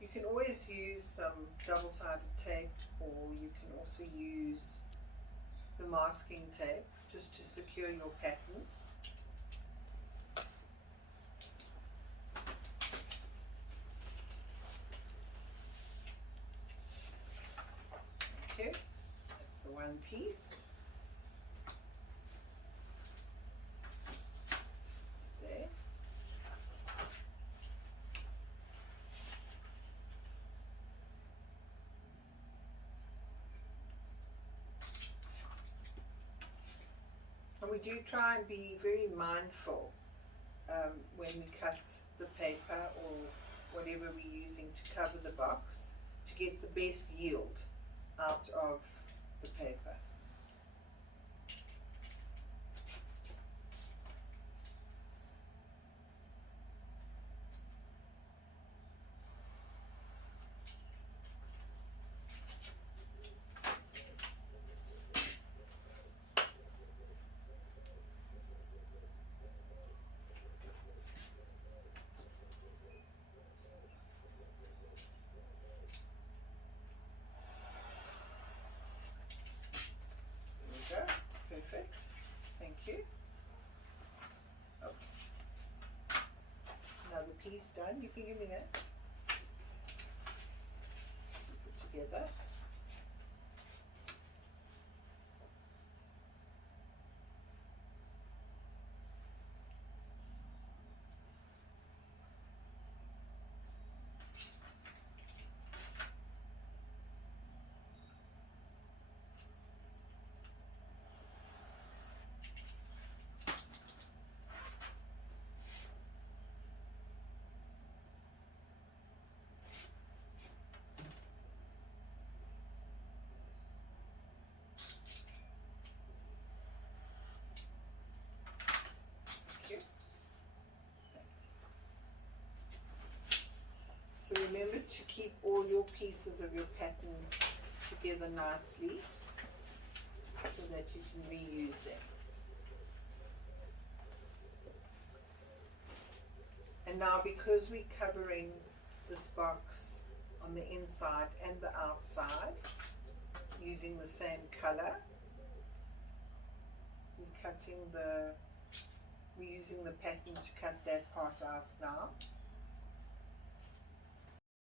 You can always use some double-sided tape, or you can also use the masking tape just to secure your pattern. Okay, that's the one piece. There. And we do try and be very mindful when we cut the paper or whatever we're using to cover the box to get the best yield out of the paper. There we go. Perfect. Thank you. Oops. Another piece done. You can give me that. Put together. So remember to keep all your pieces of your pattern together nicely so that you can reuse them. And now, because we're covering this box on the inside and the outside using the same color, we're using the pattern to cut that part out now.